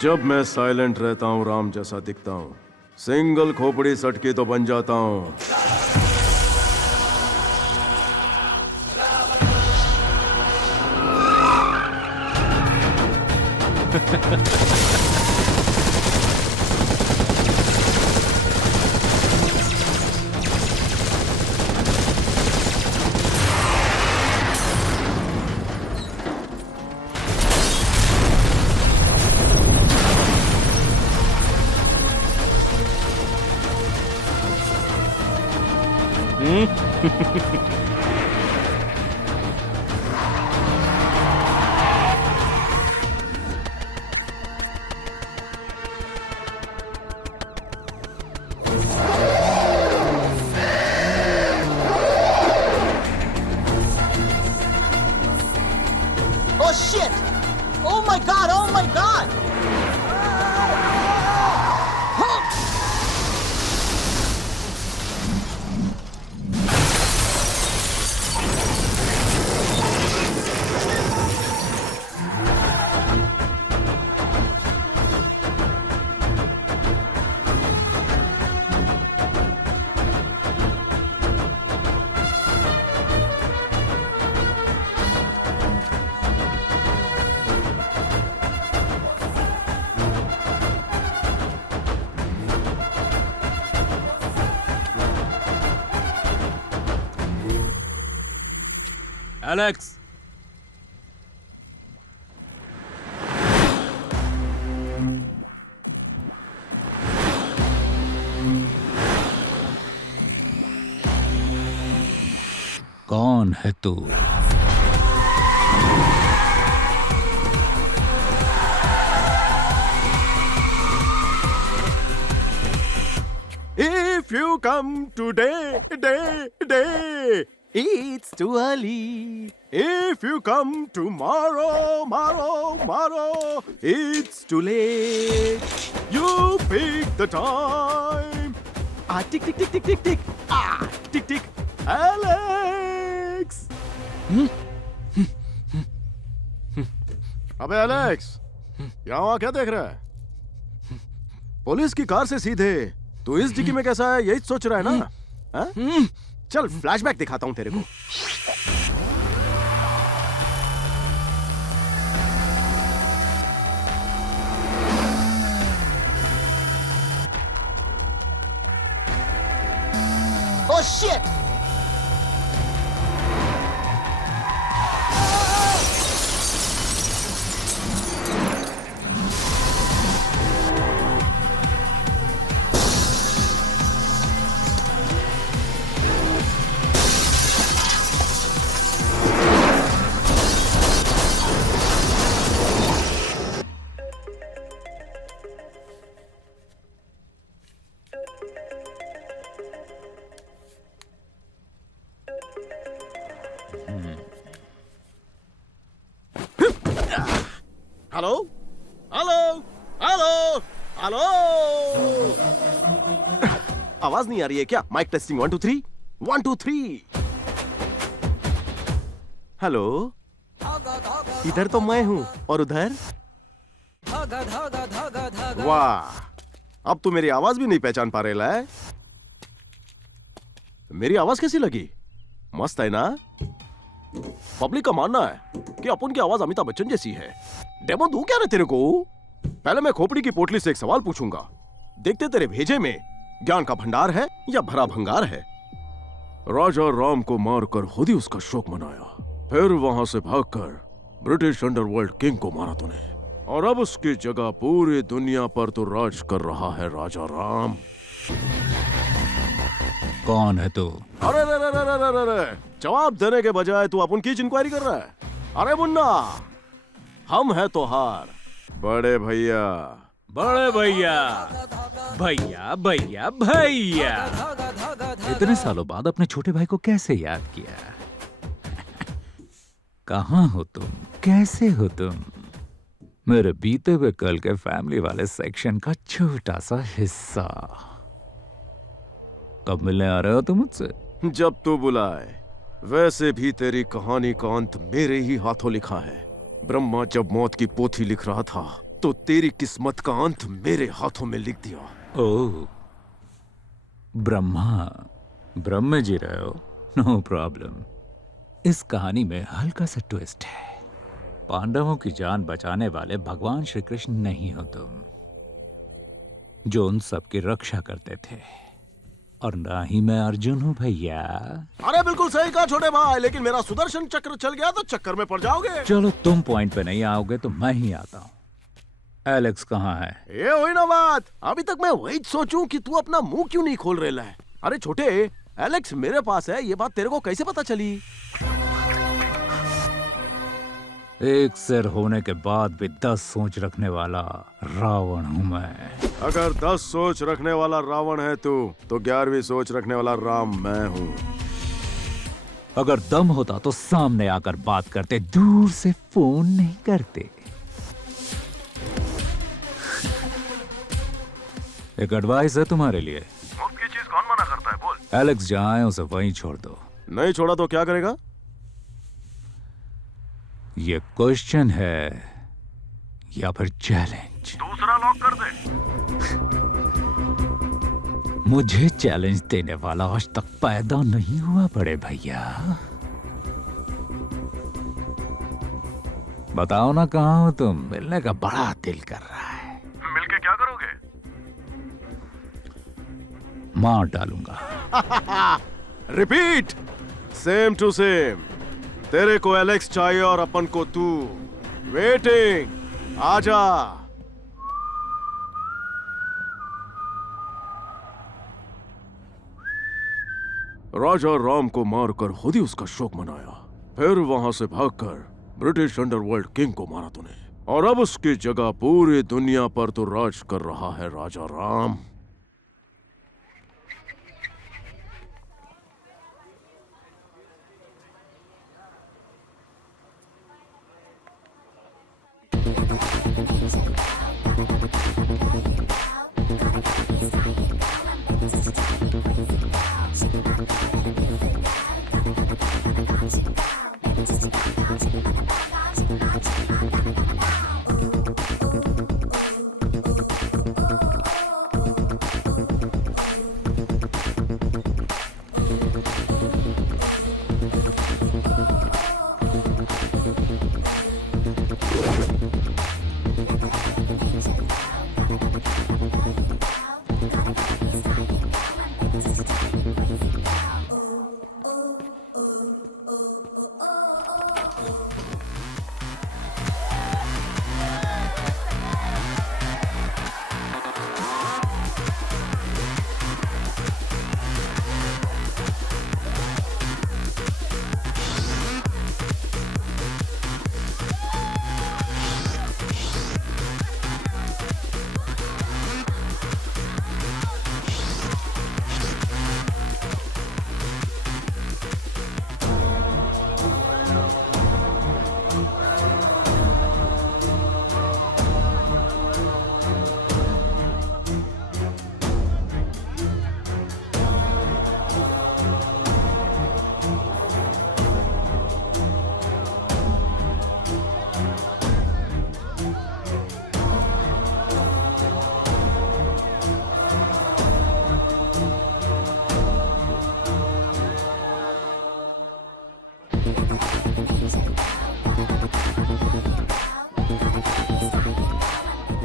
जब मैं साइलेंट रहता हूँ राम जैसा दिखता हूँ, सिंगल खोपड़ी सटकी तो बन जाता हूँ। Oh shit! Oh my god! Oh my god! Alex, कौन है तू? If you come today, it's too early. If you come tomorrow, it's too late. You pick the time. Tick, tick, tick, tick, tick, tick. Tick, tick. Alex. अबे Alex, यहाँ क्या देख रहा है? Police की कार से सीधे तू इस डिग्गी में कैसा है, यही सोच रहा है ना? चल फ्लैशबैक दिखाता हूं तेरे को। Oh shit! Hello hello hello hello, आवाज नहीं आ रही है क्या? Mic testing 1 2 3 1 2 3। हेलो, इधर तो मैं हूं और उधर? वाह, अब तो मेरी आवाज भी नहीं पहचान पा रहे है। मेरी आवाज कैसी लगी? मस्त है ना? पब्लिक का मानना है कि अपन की आवाज अमिताभ बच्चन जैसी है। डेमो दूं क्या रे तेरे को? पहले मैं खोपड़ी की पोटली से एक सवाल पूछूंगा, देखते तेरे भेजे में ज्ञान का भंडार है या भरा भंगार है। राजा राम को मारकर खुद ही उसका शोक मनाया, फिर वहां से भागकर ब्रिटिश अंडरवर्ल्ड किंग को मारा तूने, और अब उसकी जगह पूरी दुनिया पर तो राज कर रहा है राजा राम। कौन है तू? अरे रे रे रे रे रे रे, जवाब देने के बजाय तू अपन की इंक्वायरी कर रहा है। अरे मुन्ना, हम है तोहार बड़े भैया। बड़े भैया, भैया भैया भैया। इतने सालों बाद अपने छोटे भाई को कैसे याद किया? कहाँ हो तुम? कैसे हो तुम? मेरे बीते हुए कल के फैमिली वाले सेक्शन का छोटा सा हिस्सा। कब मिलने आ रहे हो तुम मुझसे? जब तू बुलाए। वैसे भी तेरी कहानी का अंत मेरे ही हाथों लिखा है। ब्रह्मा जब मौत की पोथी लिख रहा था तो तेरी किस्मत का अंत मेरे हाथों में लिख दिया। ओह, ब्रह्मा, ब्रह्म में जी रहे हो? No problem. इस कहानी में हल्का सा ट्विस्ट है। पांडवों की जान बचाने वाले भगवान श्री कृष्ण नहीं हो तुम, जो उन सबकी रक्षा करते थे, और ना ही मैं अर्जुन हूं भैया। अरे बिल्कुल सही कहा छोटे भाई, लेकिन मेरा सुदर्शन चक्र चल गया तो चक्कर में पड़ जाओगे। चलो तुम पॉइंट पे नहीं आओगे तो मैं ही आता हूं। एलेक्स कहाँ है? ये हुई ना बात। अभी तक मैं वही सोचूं कि तू अपना मुंह क्यों नहीं खोल रहा है। अरे छोटे, एलेक्स मेरे पास है, ये बात तेरे को कैसे पता चली? एक सिर होने के बाद भी 10 सोच रखने वाला रावण हूं मैं। अगर 10 सोच रखने वाला रावण है तू, तो 11वीं सोच रखने वाला राम मैं हूँ। अगर दम होता तो सामने आकर बात करते, दूर से फोन नहीं करते। एक एडवाइस है तुम्हारे लिए। मुफ्त की चीज कौन मना करता है, बोल। एलेक्स जहाँ है उसे वहीं छोड़ दो। नहीं छोड़ा तो क्या करेगा? ये क्वेश्चन है या फिर चैलेंज? दूसरा लॉक कर दे। मुझे चैलेंज देने वाला आज तक पैदा नहीं हुआ बड़े भैया। बताओ ना, कहाँ हो तुम? मिलने का बड़ा दिल कर रहा है। मिलके क्या करोगे? मार डालूंगा। Repeat, same to same. तेरे को एलेक्स चाहिए और अपन को तू। वेटिंग, आजा। राजा राम को मारकर खुद ही उसका शोक मनाया, फिर वहां से भागकर ब्रिटिश अंडरवर्ल्ड किंग को मारा तूने, और अब उसकी जगह पूरी दुनिया पर तो राज कर रहा है Raja Ram.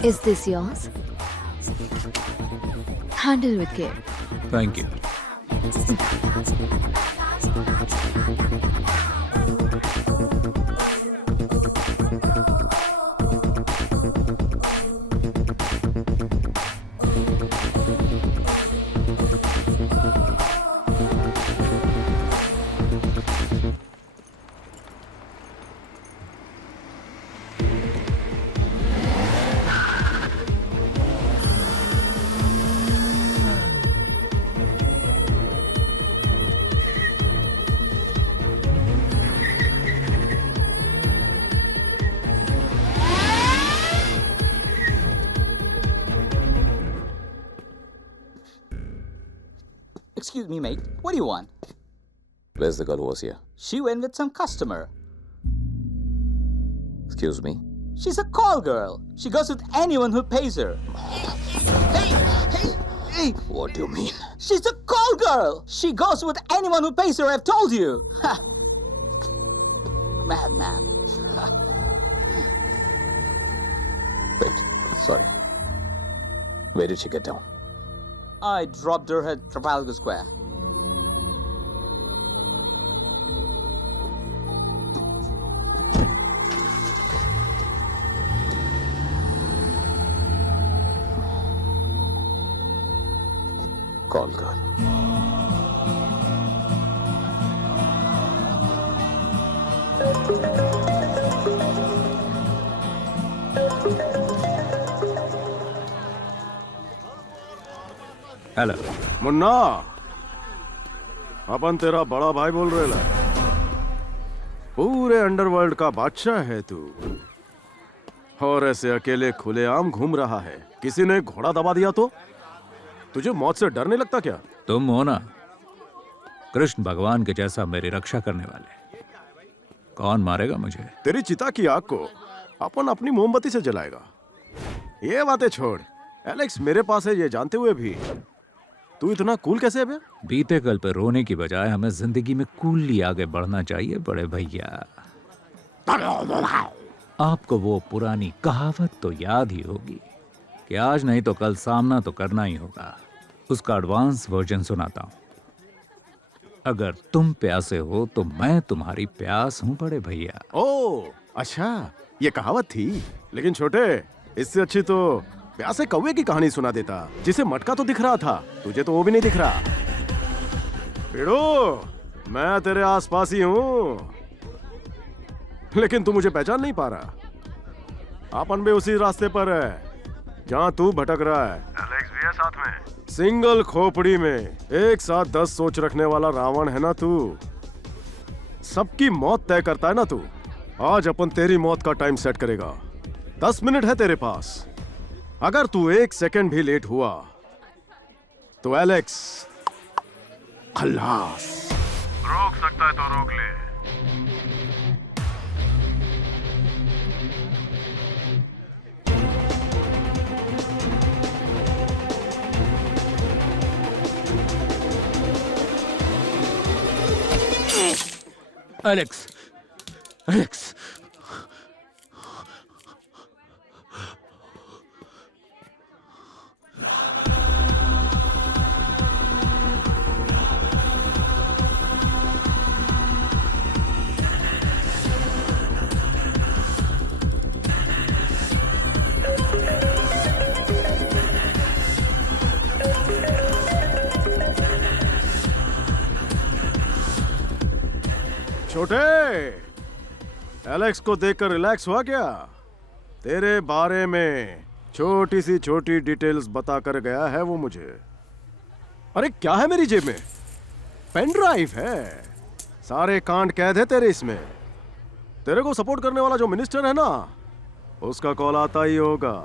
Is this yours? Handle with care. Thank you. Excuse me, mate. What do you want? Where's the girl who was here? She went with some customer. Excuse me. She's a call girl. She goes with anyone who pays her. Hey! What do you mean? She's a call girl. She goes with anyone who pays her. I've told you. Madman. Wait, sorry. Where did she get down? I dropped her at Trafalgar Square. Call कर। Hello. Munna, अपन तेरा बड़ा भाई बोल रहे ला। पूरे underworld का बादशाह है तू, और ऐसे अकेले खुलेआम घूम रहा है। किसी ने घोड़ा दबा दिया तो तुझे मौत से डर नहीं लगता क्या? तुम हो ना कृष्ण भगवान के जैसा मेरी रक्षा करने वाले। कौन मारेगा मुझे? तेरी चिता की आग को अपन अपनी मोमबत्ती से जलाएगा। ये बातें छोड़, एलेक्स मेरे पास है ये जानते हुए भी तू इतना कूल कैसे है बे? बीते कल पे रोने की बजाय हमें जिंदगी में कूलली आगे बढ़ना चाहिए बड़े भैया। आपको वो पुरानी कहावत तो याद ही होगी कि आज नहीं तो कल सामना तो करना ही होगा। उसका एडवांस वर्जन सुनाता हूं। अगर तुम प्यासे हो तो मैं तुम्हारी प्यास हूं बड़े भैया। ओ अच्छा, ये कहावत थी। लेकिन छोटे, इससे अच्छी तो प्यासे कौवे की कहानी सुना देता, जिसे मटका तो दिख रहा था, तुझे तो वो भी नहीं दिख रहा। पेड़ो, मैं तेरे आसपास ही हूँ, लेकिन तू मुझे पहचान नहीं पा रहा। अपन भी उसी रास्ते पर है जहाँ तू भटक रहा है। एलेक्स भी है साथ में। सिंगल खोपड़ी में एक साथ 10 सोच रखने वाला रावण है ना तू। सबकी मौत तय करता है ना तू। आज अपन तेरी मौत का टाइम सेट करेगा। 10 मिनट है तेरे पास। अगर तू 1 सेकंड भी लेट हुआ तो एलेक्स खल्लास। रोक सकता है तो रोक ले। एलेक्स, एलेक्स, छोटे, एलेक्स को देखकर रिलैक्स हुआ क्या? तेरे बारे में छोटी सी छोटी डिटेल्स बताकर गया है वो मुझे। अरे क्या है मेरी जेब में? पेन ड्राइव है, सारे कांड कैद है तेरे इसमें। तेरे को सपोर्ट करने वाला जो मिनिस्टर है ना, उसका कॉल आता ही होगा।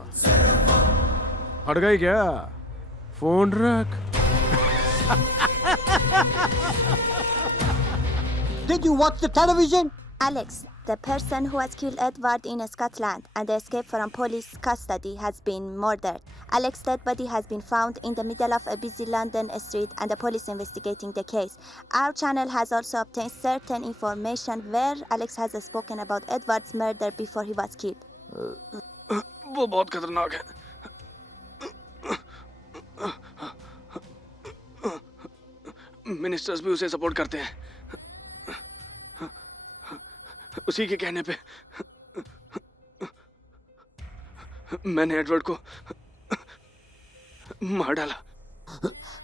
हट गई क्या? फोन रख। Did you watch the television? Alex, the person who has killed Edward in Scotland and escaped from police custody has been murdered. Alex's dead body has been found in the middle of a busy London street and the police investigating the case. Our channel has also obtained certain information where Alex has spoken about Edward's murder before he was killed. वो बहुत खतरनाक है। Ministers भी उसे support करते हैं। उसी के कहने पे मैंने एडवर्ड को मार डाला।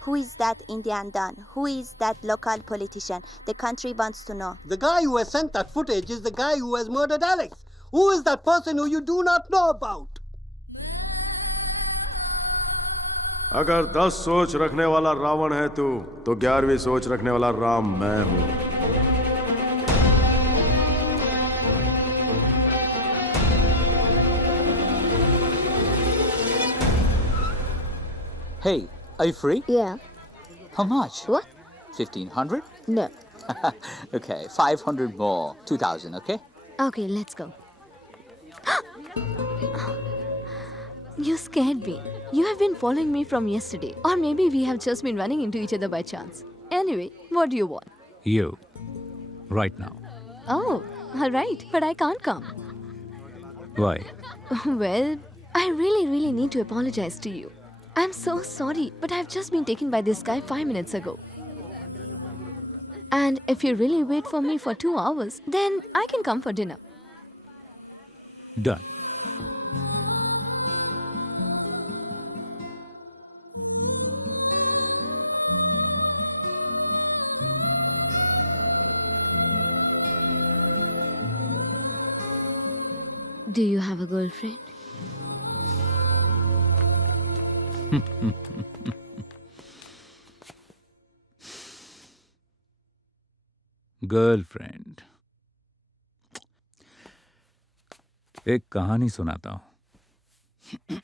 Who is that Indian Don? Who is that local politician? The country wants to know. The guy who has sent that footage is the guy who has murdered Alex. Who is that person who you do not know about? अगर 10 सोच रखने वाला रावण है तू, तो 11वीं सोच रखने वाला राम मैं हूं। Hey, are you free? Yeah. How much? What? 1,500? No. Okay, 500 more. 2,000, okay? Okay, let's go. You scared me. You have been following me from yesterday. Or maybe we have just been running into each other by chance. Anyway, what do you want? You. Right now. Oh, alright, but I can't come. Why? Well, I really need to apologize to you. I'm so sorry, but I've just been taken by this guy 5 minutes ago. And if you really wait for me for 2 hours, then I can come for dinner. Done. Do you have a girlfriend? Girlfriend. एक कहानी सुनाता हूं।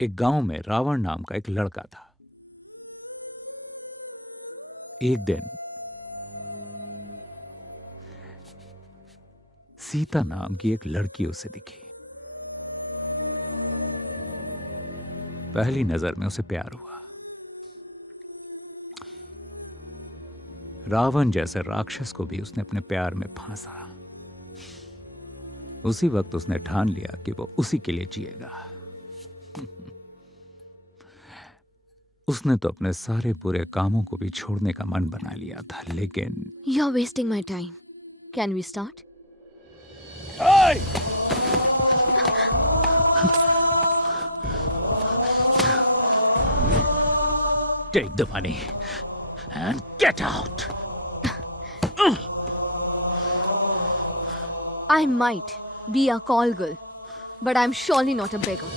एक गांव में रावण नाम का एक लड़का था। एक दिन सीता नाम की एक लड़की उसे दिखी। पहली नजर में उसे प्यार हुआ। रावण जैसे राक्षस को भी उसने अपने प्यार में फांसा। उसी वक्त उसने ठान लिया कि वो उसी के लिए जिएगा। उसने तो अपने सारे बुरे कामों को भी छोड़ने का मन बना लिया था, लेकिन You're wasting my time. Can we start? Take the money and get out. I might be a call girl, but I'm surely not a beggar.